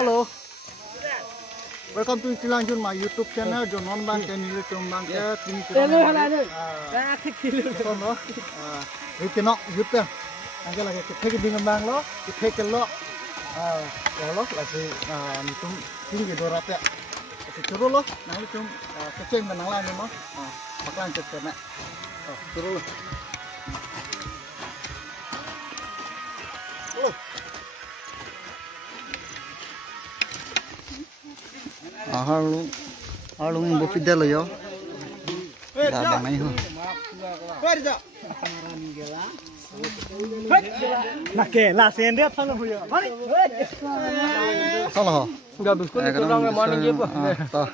Hello. Welcome to Tilanjun, my YouTube channel. John Non Bang can you come bang ke sini kita. Hello. Itu nak YouTube. Angkat lagi kita pergi dengan bang lo, kita pergi lo. Lo lagi itu sini di dorat ya. Kita turun lo, nanti cuma keceng dan nang lain mo. Bakalan cek nak. Turun lo. Hello. Halung bopida lo yo. Dabang na yun. Nake, la sende apa lo yo? Salah. Enggak biskut itu orang morning je apa?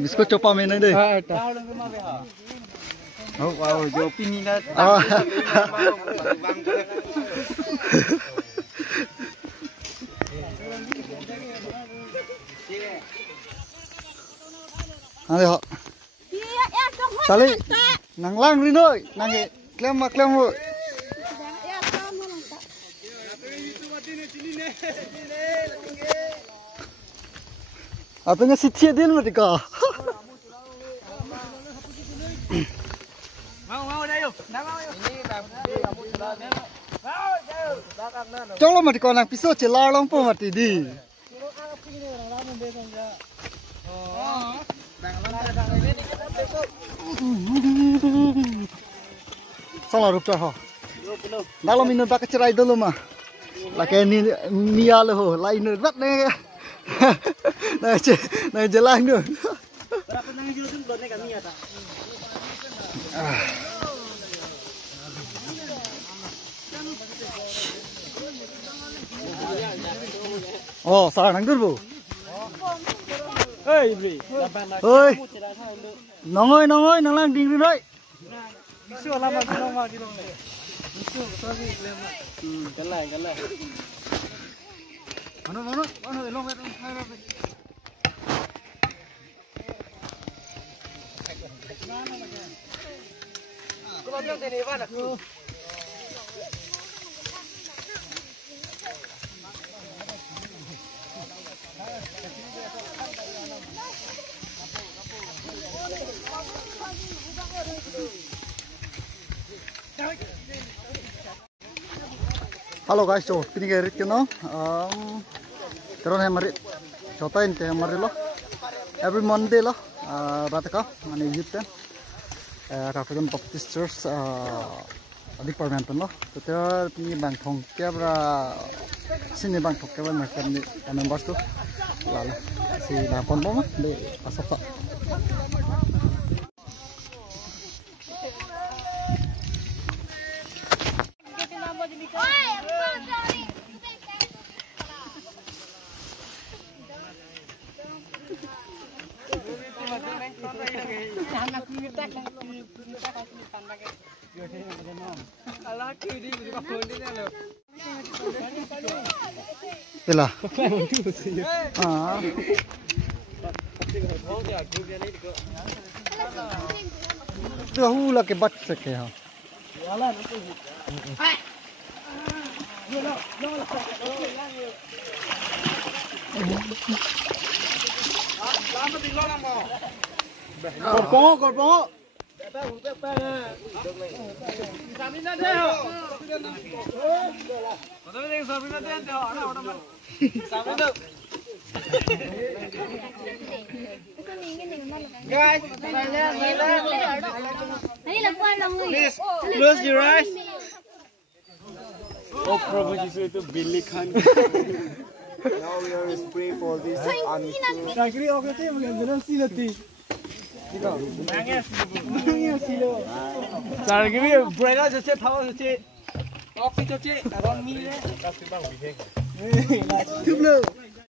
Biskut coba main deh. Oh, wow, jo pini na. Ayo. Tali, nang lang rin oy, nang klem mo. Atau nggak sitia din mo dika. Mau dayo. Coba mati kau nang pisau celar long po mati di. Salah rupiah ho. Dalam ini tak cerai dulu mah. Laki ini nial ho, lain rat nih. Nah jalan tu. Berapa nang jual tu belum kami ada. Oh, salah nang dulu. Hei, bri. Hei. Nongoi, nang lang ding rin. Bisu lama di long ni. Bisu sorry lama. Galai. Mana long kat hai. Kalau dia sini mana? Halo guys, so ini gerit kena. Terus hemarit, cotain teh hemarit lo. Every Monday lo, rataka, mana YouTube. Kakudan Baptist Church, adik permanent lo. Betul, ini bangkong kebra, sini bangkong kebra mereka ni members tu. Lalu si lapon mah, de asap tak. Ila. Dahulu ke bat seke ha. Korpongo. Guys, please close your eyes. Oh, probably itu Billy Khan. Now we are spray for this Sakri oke tu yang benar sih nanti. Nangis silo. Sakri ni berada je power je. Oxy je, aron ni le. Tublo.